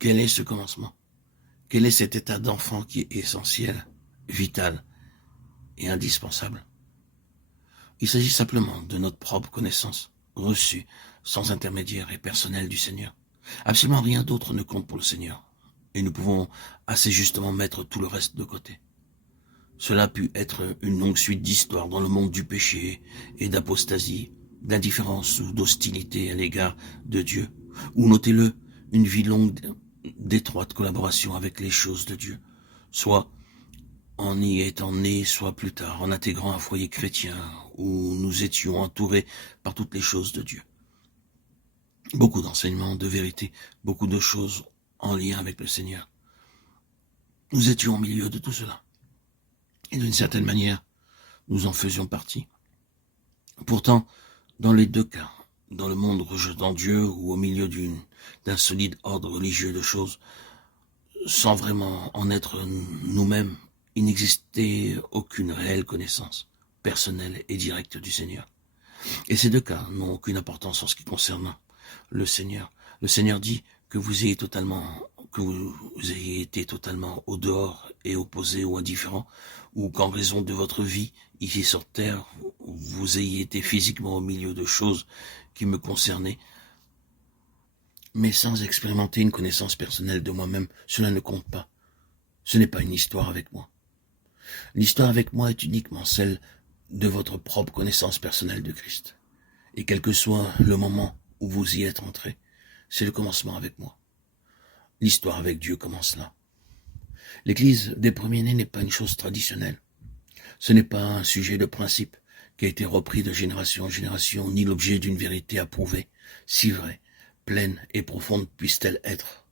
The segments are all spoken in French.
Quel est ce commencement? Quel est cet état d'enfant qui est essentiel, vital et indispensable? Il s'agit simplement de notre propre connaissance, reçue, sans intermédiaire et personnelle du Seigneur. Absolument rien d'autre ne compte pour le Seigneur, et nous pouvons assez justement mettre tout le reste de côté. Cela a pu être une longue suite d'histoires dans le monde du péché et d'apostasie, d'indifférence ou d'hostilité à l'égard de Dieu, ou notez-le, une vie longue d'étroite collaboration avec les choses de Dieu, soit en y étant nés, soit plus tard, en intégrant un foyer chrétien où nous étions entourés par toutes les choses de Dieu. Beaucoup d'enseignements, de vérités, beaucoup de choses en lien avec le Seigneur. Nous étions au milieu de tout cela. Et d'une certaine manière, nous en faisions partie. Pourtant, dans les deux cas, dans le monde rejetant Dieu ou au milieu d'un solide ordre religieux de choses, sans vraiment en être nous-mêmes, il n'existait aucune réelle connaissance personnelle et directe du Seigneur. Et ces deux cas n'ont aucune importance en ce qui concerne le Seigneur. Le Seigneur dit que vous ayez été totalement au dehors et opposé ou indifférent, ou qu'en raison de votre vie ici sur terre, vous ayez été physiquement au milieu de choses qui me concernaient, mais sans expérimenter une connaissance personnelle de moi-même, cela ne compte pas. Ce n'est pas une histoire avec moi. L'histoire avec moi est uniquement celle de votre propre connaissance personnelle de Christ. Et quel que soit le moment où vous y êtes entré, c'est le commencement avec moi. L'histoire avec Dieu commence là. L'Église des premiers-nés n'est pas une chose traditionnelle. Ce n'est pas un sujet de principe qui a été repris de génération en génération, ni l'objet d'une vérité approuvée, si vraie, pleine et profonde puisse-t-elle être.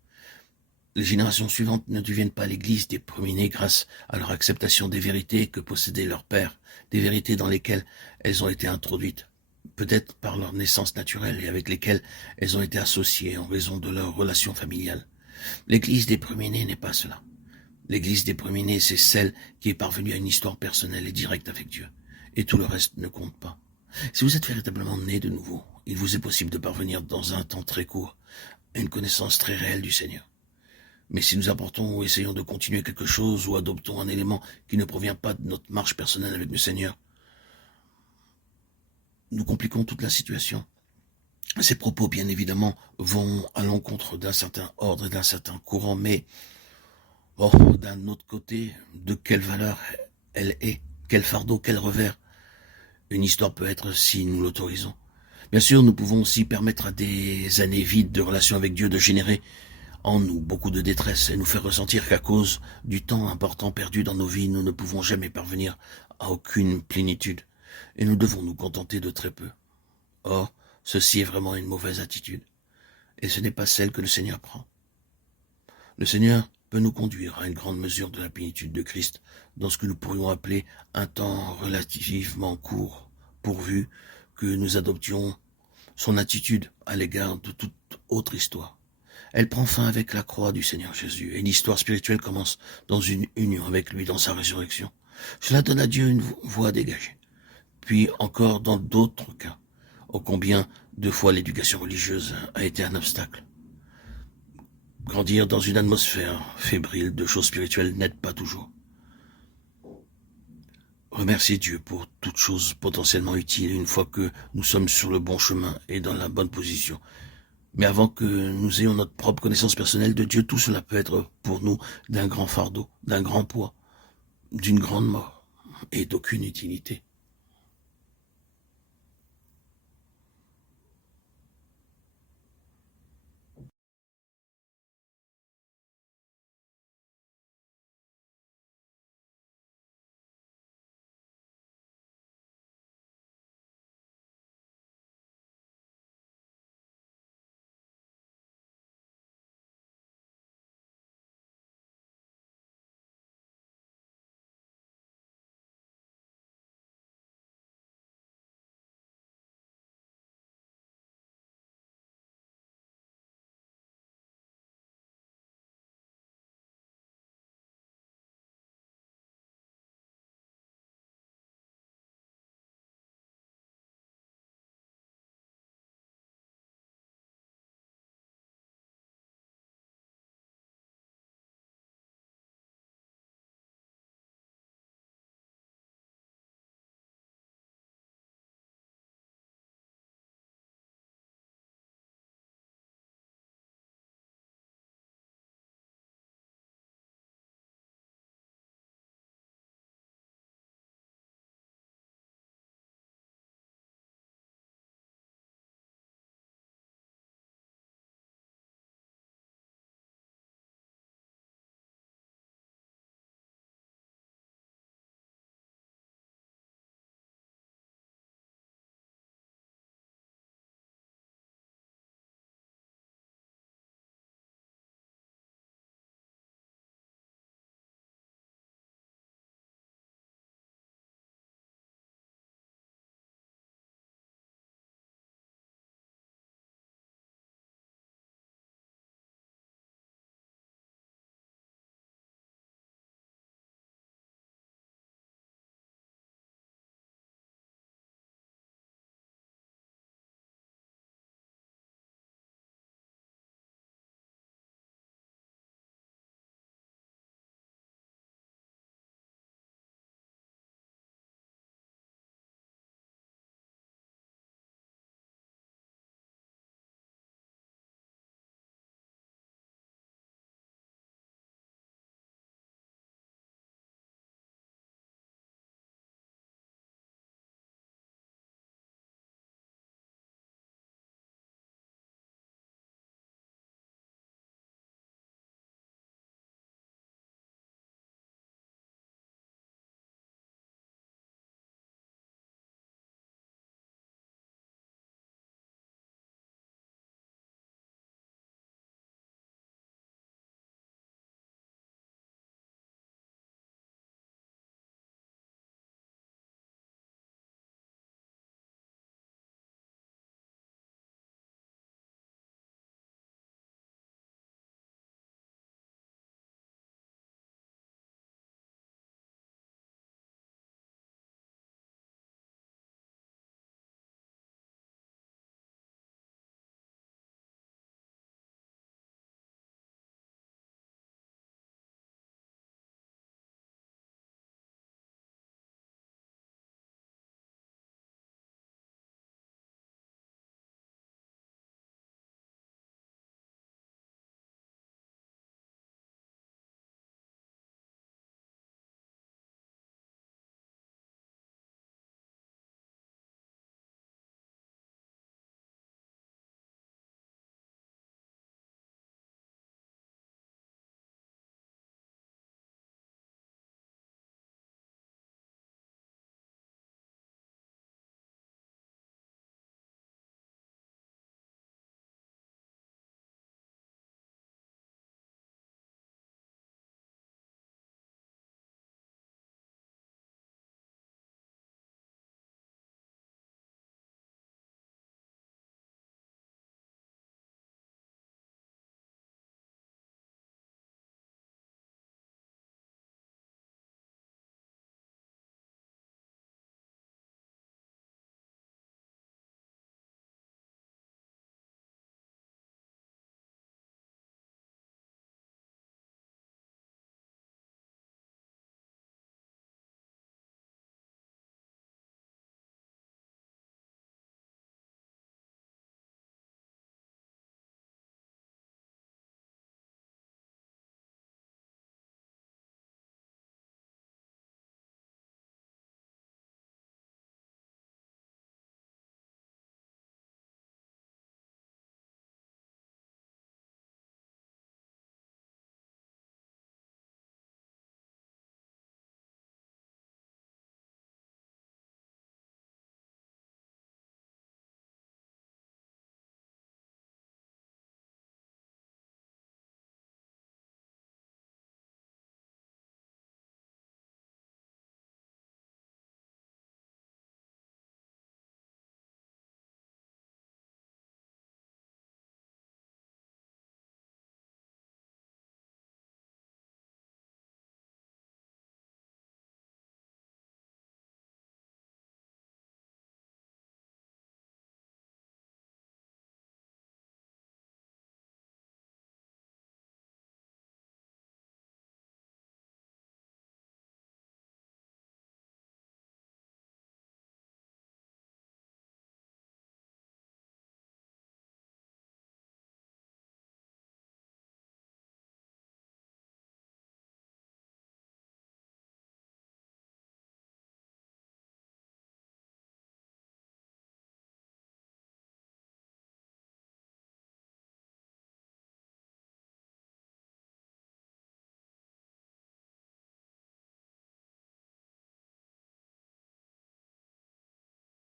Les générations suivantes ne deviennent pas l'Église des premiers-nés grâce à leur acceptation des vérités que possédait leur père, des vérités dans lesquelles elles ont été introduites, peut-être par leur naissance naturelle et avec lesquelles elles ont été associées en raison de leur relation familiale. L'Église des premiers-nés n'est pas cela. L'Église des premiers-nés, c'est celle qui est parvenue à une histoire personnelle et directe avec Dieu. Et tout le reste ne compte pas. Si vous êtes véritablement né de nouveau, il vous est possible de parvenir dans un temps très court à une connaissance très réelle du Seigneur. Mais si nous apportons ou essayons de continuer quelque chose ou adoptons un élément qui ne provient pas de notre marche personnelle avec le Seigneur, nous compliquons toute la situation. Ces propos, bien évidemment, vont à l'encontre d'un certain ordre et d'un certain courant, mais d'un autre côté, de quelle valeur elle est, quel fardeau, quel revers une histoire peut être si nous l'autorisons. Bien sûr, nous pouvons aussi permettre à des années vides de relation avec Dieu de générer en nous beaucoup de détresse et nous faire ressentir qu'à cause du temps important perdu dans nos vies, nous ne pouvons jamais parvenir à aucune plénitude et nous devons nous contenter de très peu. Or, ceci est vraiment une mauvaise attitude et ce n'est pas celle que le Seigneur prend. Le Seigneur peut nous conduire à une grande mesure de la plénitude de Christ dans ce que nous pourrions appeler un temps relativement court, pourvu que nous adoptions son attitude à l'égard de toute autre histoire. Elle prend fin avec la croix du Seigneur Jésus, et l'histoire spirituelle commence dans une union avec lui dans sa résurrection. Cela donne à Dieu une voie dégagée. Puis encore dans d'autres cas, ô combien de fois l'éducation religieuse a été un obstacle. Grandir dans une atmosphère fébrile de choses spirituelles n'aide pas toujours. Remerciez Dieu pour toute chose potentiellement utile une fois que nous sommes sur le bon chemin et dans la bonne position. Mais avant que nous ayons notre propre connaissance personnelle de Dieu, tout cela peut être pour nous d'un grand fardeau, d'un grand poids, d'une grande mort et d'aucune utilité.